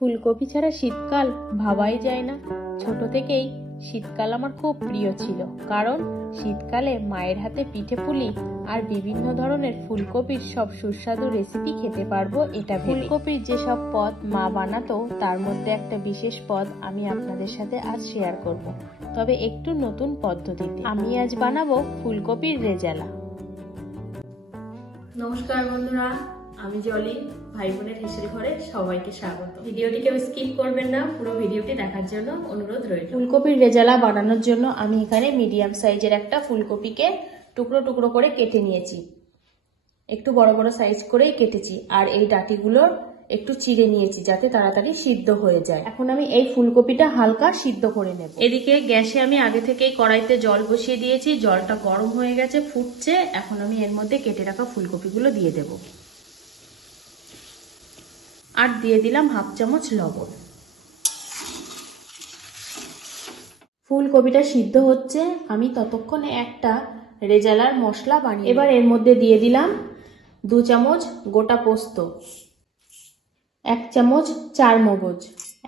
ফুলকপি ছাড়া শীতকাল ভাবাই যায় না। ছোট থেকেই শীতকাল আমার খুব প্রিয় ছিল, কারণ শীতকালে মায়ের হাতে পিঠে পুলি আর বিভিন্ন ধরনের ফুলকপির সব সুস্বাদু রেসিপি খেতে পারবো এটা ভেবে। ফুলকপির যেসব পদ মা বানাতো তার মধ্যে একটা বিশেষ পদ আমি আপনাদের সাথে আজ শেয়ার করব, তবে একটু নতুন পদ্ধতিতে। আমি আজ বানাবো ফুলকপির রেজালা। নমস্কার বন্ধুরা, আমি জলি। ভাই বোনের হেসের ঘরে সবাইকে স্বাগত। ভিডিওটি কেউ স্কিপ করবেন না, পুরো ভিডিওটি দেখার জন্য অনুরোধ রইল। ফুলকপির রেজালা বানানোর জন্য আমি এখানে মিডিয়াম সাইজের একটা ফুলকপিকে টুকরো টুকরো করে কেটে নিয়েছি। একটু বড় বড় সাইজ করেই কেটেছি, আর এই ডাঁটিগুলো একটু চিড়ে নিয়েছি যাতে তাড়াতাড়ি সিদ্ধ হয়ে যায়। এখন আমি এই ফুলকপিটা হালকা সিদ্ধ করে নেব। এদিকে গ্যাসে আমি আগে থেকেই কড়াইতে জল বসিয়ে দিয়েছি, জলটা গরম হয়ে গেছে, ফুটছে। এখন আমি এর মধ্যে কেটে রাখা ফুলকপিগুলো দিয়ে দেব, আর দিয়ে দিলাম হাফ চামচ লবণ। ফুলকপিটা সিদ্ধ হচ্ছে, আমি ততক্ষণে একটা রেজালার মশলা বানিয়ে। এবার এর মধ্যে দিয়ে দিলাম 2 চামচ গোটা পোস্ত, 1 চামচ চারমগজ,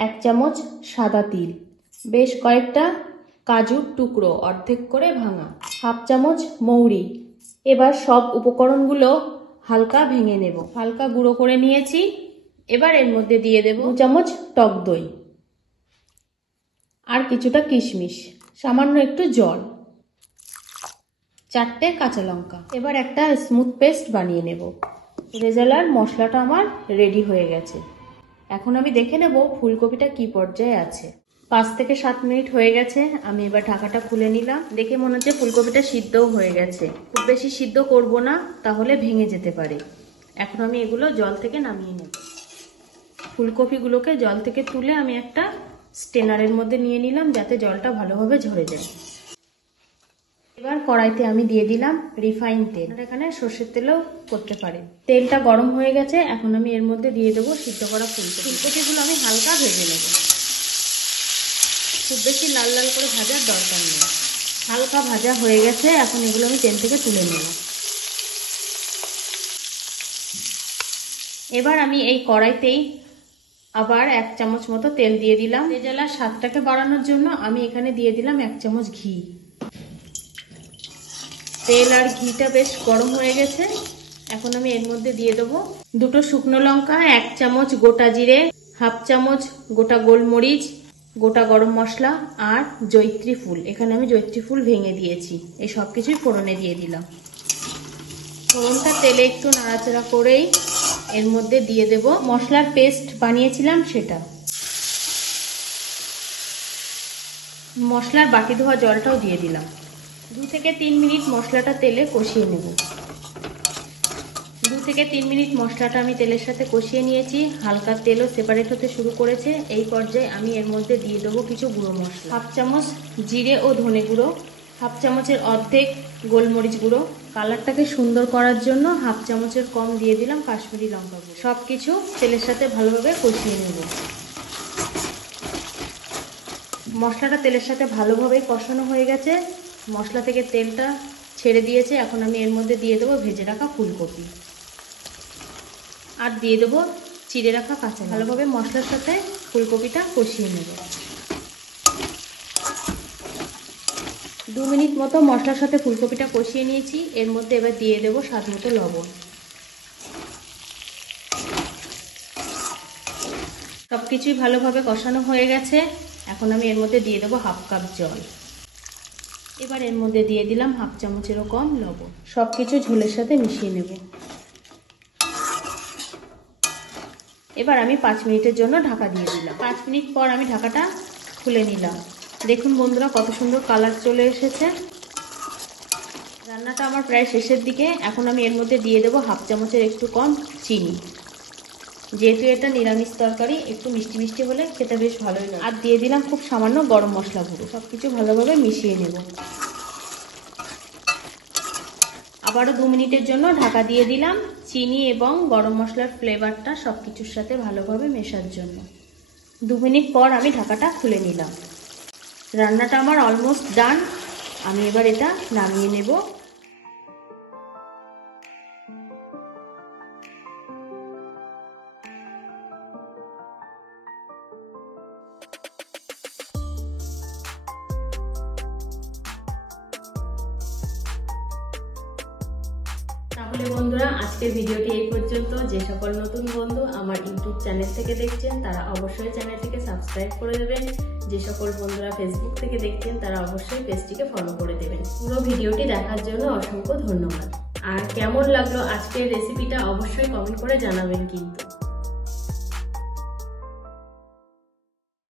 1 চামচ সাদা তিল, বেশ কয়েকটা কাজুর টুকরো অর্ধেক করে ভাঙা, হাফ চামচ মৌরি। এবার সব উপকরণগুলো হালকা ভেঙে নেব। হালকা গুঁড়ো করে নিয়েছি। এবার এর মধ্যে দিয়ে দেব 2 চামচ টক দই, আর কিছুটা কিশমিশ, সামান্য একটু জল, 4টে কাঁচা লঙ্কা। এবার একটা স্মুথ পেস্ট বানিয়ে নেব। রেজালার মশলাটা আমার রেডি হয়ে গেছে। এখন আমি দেখে নেব ফুলকপিটা কি পর্যায়ে আছে। 5 থেকে 7 মিনিট হয়ে গেছে। আমি এবার ঢাকাটা খুলে নিলাম। দেখে মনে হচ্ছে ফুলকপিটা সিদ্ধও হয়ে গেছে। খুব বেশি সিদ্ধ করব না, তাহলে ভেঙে যেতে পারে। এখন আমি এগুলো জল থেকে নামিয়ে নেব। ফুলকপিগুলোকে জল থেকে তুলে আমি একটা স্টেনারের মধ্যে নিয়ে নিলাম, যাতে জলটা ভালোভাবে ঝরে যায়। এবার কড়াইতে আমি দিয়ে দিলাম রিফাইন তেল, এখানে সর্ষের তেলও করতে পারেন। তেলটা গরম হয়ে গেছে। এখন আমি এর মধ্যে দিয়ে দেবো সিদ্ধ করা ফুলকপিগুলো আমি হালকা ভেজে নেব। খুব বেশি লাল লাল করে ভাজার দরকার নেই, হালকা ভাজা হয়ে গেছে। এখন এগুলো আমি তেল থেকে তুলে নেব। এবার আমি এই কড়াইতেই আবার 1 চামচ মতো তেল দিয়ে দিলাম। রেজালার স্বাদটাকে বাড়ানোর জন্য আমি এখানে দিয়ে দিলাম 1 চামচ ঘি। তেল আর ঘিটা বেশ গরম হয়ে গেছে। এখন আমি এর মধ্যে দিয়ে দেবো 2টো শুকনো লঙ্কা, 1 চামচ গোটা জিরে, হাফ চামচ গোটা গোলমরিচ, গোটা গরম মশলা, আর জয়িত্রী ফুল। এখানে আমি জয়িত্রী ফুল ভেঙে দিয়েছি। এই সব কিছুই ফোড়নে দিয়ে দিলাম। ফোড়নটা তেলে একটু নাড়াচাড়া করেই এর মধ্যে দিয়ে দেব মশলার পেস্ট বানিয়েছিলাম সেটা। মশলার বাটি ধোয়া জলটাও দিয়ে দিলাম। 2 থেকে 3 মিনিট মশলাটা তেলে কষিয়ে নেব। 2 থেকে 3 মিনিট মশলাটা আমি তেলের সাথে কষিয়ে নিয়েছি। হালকা তেলও সেপারেট হতে শুরু করেছে। এই পর্যায়ে আমি এর মধ্যে দিয়ে দেবো কিছু গুঁড়ো মশলা। হাফ চামচ জিরে ও ধনে গুঁড়ো, হাফ চামচের অর্ধেক গোলমরিচ গুঁড়ো, কালারটাকে সুন্দর করার জন্য হাফ চামচের কম দিয়ে দিলাম কাশ্মীরি লঙ্কা গুঁড়ো। সব কিছু তেলের সাথে ভালোভাবে কষিয়ে নেব। মশলাটা তেলের সাথে ভালোভাবে কষানো হয়ে গেছে। মশলা থেকে তেলটা ছেড়ে দিয়েছে। এখন আমি এর মধ্যে দিয়ে দেবো ভেজে রাখা ফুলকপি, আর দিয়ে দেবো চিড়ে রাখা কাঁচা। ভালোভাবে মশলার সাথে ফুলকপিটা কষিয়ে নেব। 2 মিনিট মতো মশলার সাথে ফুলকপিটা কষিয়ে নিয়েছি। এর মধ্যে এবার দিয়ে দেবো স্বাদ মতো লবণ। সব কিছুই ভালোভাবে কষানো হয়ে গেছে। এখন আমি এর মধ্যে দিয়ে দেবো হাফ কাপ জল। এবার এর মধ্যে দিয়ে দিলাম হাফ চামচেরও কম লবণ। সব কিছু ঝোলের সাথে মিশিয়ে নেব। এবার আমি 5 মিনিটের জন্য ঢাকা দিয়ে দিলাম। 5 মিনিট পর আমি ঢাকাটা খুলে নিলাম। দেখুন বন্ধুরা, কত সুন্দর কালার চলে এসেছে। রান্নাটা আমার প্রায় শেষের দিকে। এখন আমি এর মধ্যে দিয়ে দেবো হাফ চামচের একটু কম চিনি। যেহেতু এটা নিরামিষ তরকারি, একটু মিষ্টি মিষ্টি হলে খেতে বেশ ভালোই লাগে। আর দিয়ে দিলাম খুব সামান্য গরম মশলা গুঁড়ো। সব কিছু ভালোভাবে মিশিয়ে নেব। আবারও 2 মিনিটের জন্য ঢাকা দিয়ে দিলাম, চিনি এবং গরম মশলার ফ্লেভারটা সব কিছুর সাথে ভালোভাবে মেশার জন্য। 2 মিনিট পর আমি ঢাকাটা খুলে নিলাম। রান্নাটা আমার অলমোস্ট ডান। আমি এবার এটা নামিয়ে নেব। তাহলে বন্ধুরা আজকের ভিডিওটি এই পর্যন্ত। যে সকল নতুন বন্ধু আমার ইউটিউব চ্যানেল থেকে দেখছেন তারা অবশ্যই চ্যানেলটিকে সাবস্ক্রাইব করে দেবেন। যে সকল বন্ধুরা ফেসবুক থেকে দেখছেন তারা অবশ্যই পেজটিকে ফলো করে দেবেন। পুরো ভিডিওটি দেখার জন্য অসংখ্য ধন্যবাদ। আর কেমন লাগলো আজকের রেসিপিটা অবশ্যই কমেন্ট করে জানাবেন কিন্তু।